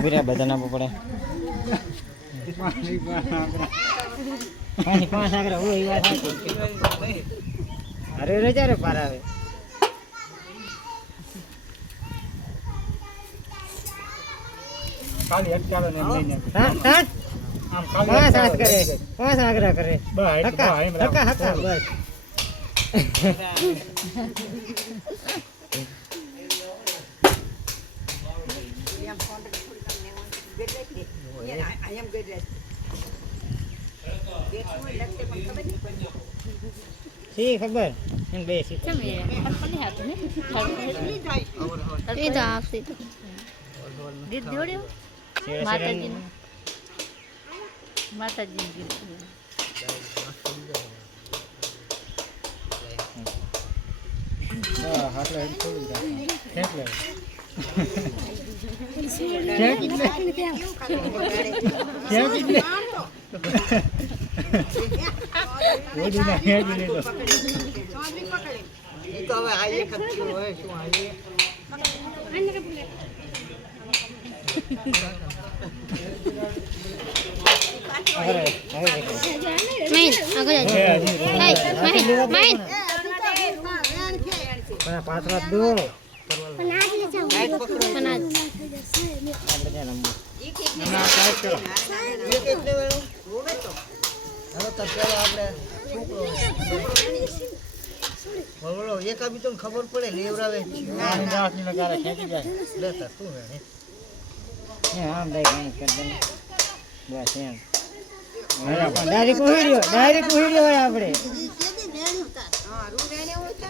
ફીરા બધા નાખવું પડે પાંચ આગળ હોય એ વાત અરે રજા પાર આવે ખાલી અટકાવે ને લઈને આમ પાંચ હાથ કરે પાંચ આગ્રહ કરે હકા હકા બસ સી ખબર એમ બે સી એ તો આપશે ગીત જોડ્યો માતાજી ગીત હાથ લે થોડું ખેંચ લે પાછળ દો ખબર પડે લેવરાવે આમ બસ એમ ડાયરેક્ટ ઉહીડ્યો હોય આપણે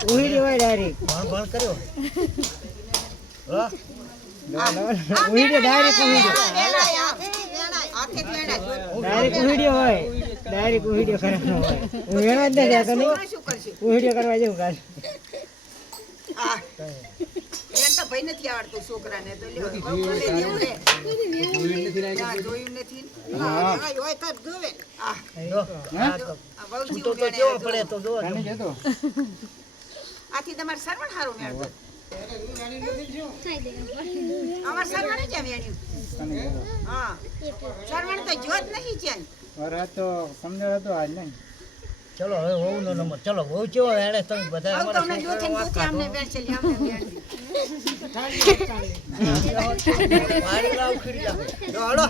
ઉહીડ્યો હોય ડાયરેક્ટ ભણ કર્યો ડાયરેક્ટ ઉહીડ્યો હોય ડાયરેક્ટ ઉહીડ્યો કરવાનો હોય હું વેણવા જ નથી આતો નહીં ઉહીડ્યો કરવા જવું કાલ ભાઈ નથી આવડતું છોકરાને તો જોયું નથી આથી તમારે સરવણ સારું મેળવો અમાર સરવણ જ મેળ્યું હા સરવણ તો જોત નહીં છે તો સમજો હતો આજ નહીં ચલો હવે વહુ નો નંબર ચલો વહુ કેવો એડે તમે બધા તમને જોતે ગોતે અમને બેસેલી અમને મારી લાવ ખીડી લાગે જો હળો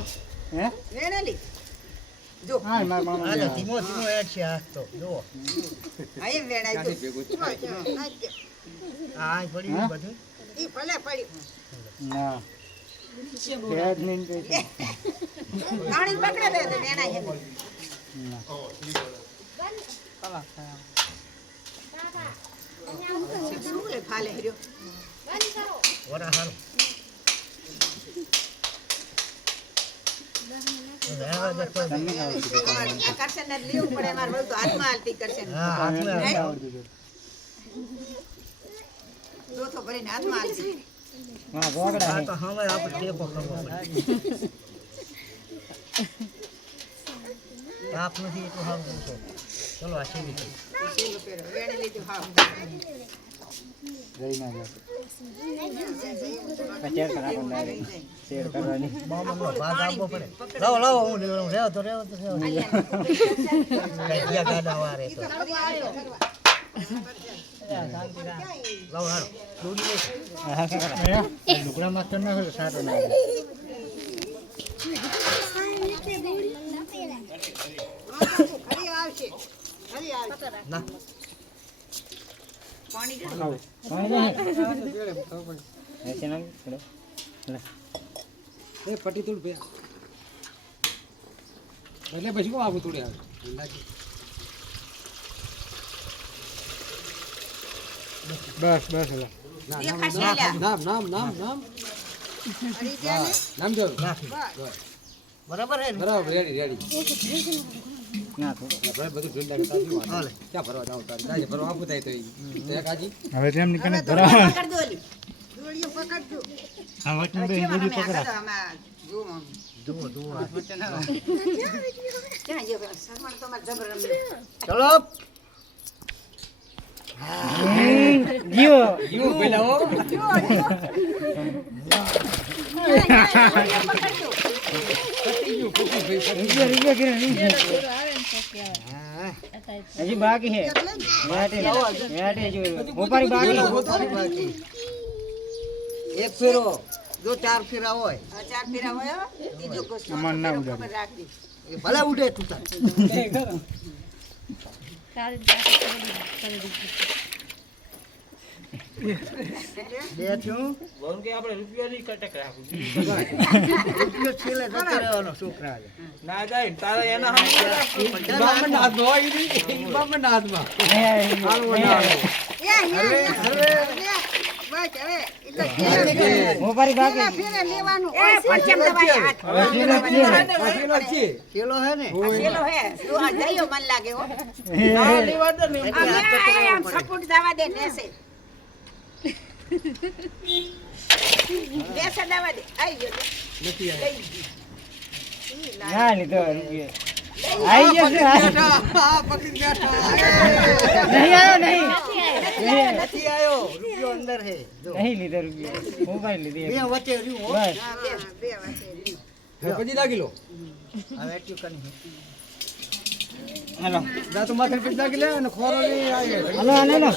હે વેણેલી જો હા માર મામા હાલો ધીમો એડ છે આ તો જો આ એમ વેણાઈ દો આ પડી બધું ઈ ભલે પડ્યું ના બેડ નીન કે પાણી પકડે દે તો વેણાઈ હે શું લે ફાલે હર્યો વરા હાલો કરશે ને લેવું પડે મારે બહુ તો હાથમાં હાલતી કરશે હા હાથમાં તો ભરીને હાથમાં હાલતી હા બોગડા આ તો હવે આપણે ટેપો કરવો પડે તાપ નથી એટલું હાવ પૂછો ચલો આ સીધી સેલું પહેરો વેણી લીધું હા જઈ ના જા પચાર કરાવો ડાયરેક્ટ શેર કરવાની મામાનો ભાગ આપવો પડે લાવો લાવો હું રેવો તો કઈ ગાડા વારે તો લાવો હાલો દોડી લે લુગડા માસ્ટર ના હોય સાટો ના ખરી આવશે ના પાણી ऐसे ना थोड़ा એ પટી તુડ બે એટલે પછી કોણ આવું તુડે આવે બસ બસ હવે નામ નામ નામ નામ નામ જો બરાબર હે ને બરાબર રેડી રેડી ના તો આપણે બધું ફિલ્ડ કરતા દીવા હાલે ક્યાં ભરવા જાવ તારે કાજે ભરવા આપું થાય તો તે કાજી હવે તેમ નીકળે પકડ દો ઓલી દોડીઓ પકડજો આ વચન બે બધી પકડા જુઓ જુઓ ક્યાં ગયો સરમણ તો માર જબર રમ્યો ચલો જીવો જીવો પેલા હો રૂપિયા કિરણ હજી બાકી છે મેટે જો મોપારી બાકી એક ફેરો જો 4 ફેરા હોય આ ચાર ફેરા હોય હો. ત્રીજો કોસ્ટ ખબર રાખજે. એ ભલે ઉડે તૂટા બે થયું રૂપિયો છેલ્લે જતો રહેવાનો છોકરા ના જાય તારા એના બામણ હાથમાં હોય ઈ બામણ હાથમાં હાલવો ના આવે બસ હવે એટલે મોપારી બાકી ફેરે લેવાનું ઓય પંચમ દવાઈ હાથ પાછેલો છે છેલ્લો હે ને ચેલો હે તું આ જઈયો મન લાગે હો ના લેવા દે ને આમ સપોર્ટ દવા દે નેસે બેસા દવા દે આઈ ગયો નથી આવે ના લીધો રૂપિયા આઈ જશે આ પકડી બેઠા નહીં આવ્યો નહીં નથી આયો રૂપિયો અંદર હે જો નહીં લીધો રૂપિયા મોબાઈલ લીધી બે વચ્ચે રહ્યું હો બસ બે વાતે પછી લાગી લો હવે એટલું કની હાલો જા તો માથે પછી લાગી લે અને ખોરો નહીં આવે હાલો હાલો